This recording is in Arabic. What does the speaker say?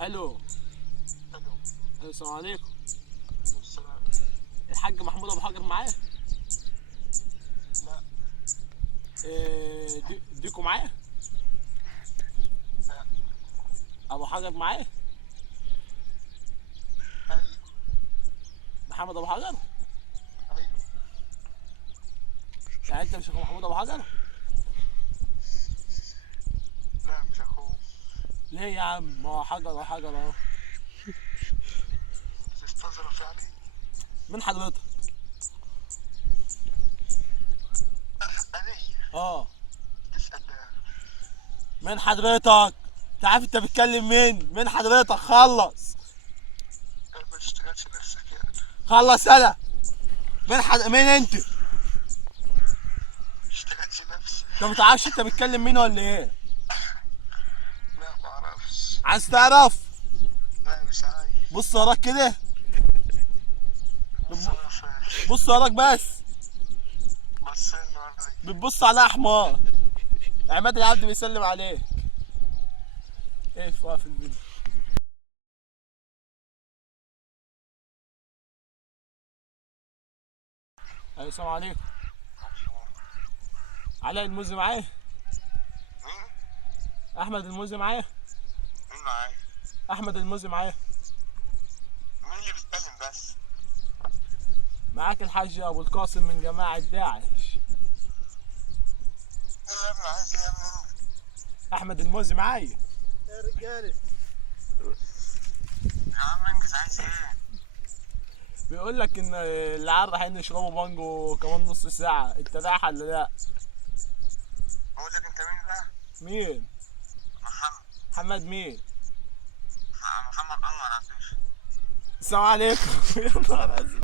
الو. الو. السلام عليكم. السلام. الحاج محمود ابو حجر معايا؟ لا. ديكو معايا؟ لا. ابو حجر معايا؟ ايوه. محمد ابو حجر؟ ايوه. يعني انت مش اخو محمود ابو حجر؟ لا مش اخوه. ليه يا عم؟ ما هو حجر وحجر اهو. تستظرف يعني. من حضرتك؟ انا. اه. تسأل. من حضرتك؟ انت عارف انت بتكلم مين؟ من حضرتك؟ خلص. ما تشتغلش نفسك يعني. خلص انا. مين انت؟ ما تشتغلش نفسك. انت متعرفش انت بتكلم مين ولا ايه؟ لا ما اعرفش. عايز تعرف؟ لا مش عايز. بص وراك كده. بص انا فاهم. بص وراك بس. بصينا ورايا. بتبص على حمار. عماد العبد بيسلم عليك. ايه في الفيديو. ايوه السلام عليكم. علاء الموزي معايا؟ مين؟ احمد الموزي معايا؟ مين معايا؟ احمد الموزي معايا؟ مين اللي بيتكلم بس؟ معاك الحاج ابو القاسم من جماعه داعش. ايه يا ابني عايز ايه يا ابني؟ احمد الموزي معايا. يا رجاله يا عم انجز عايز ايه؟ بيقول لك ان العيال رايحين يشربوا مانجو كمان نص ساعه، انت رايح ولا لا؟ اقول لك انت مين بقى؟ مين؟ محمد. محمد مين؟ محمد انور عفيف. السلام عليكم. يا نهار أزرق.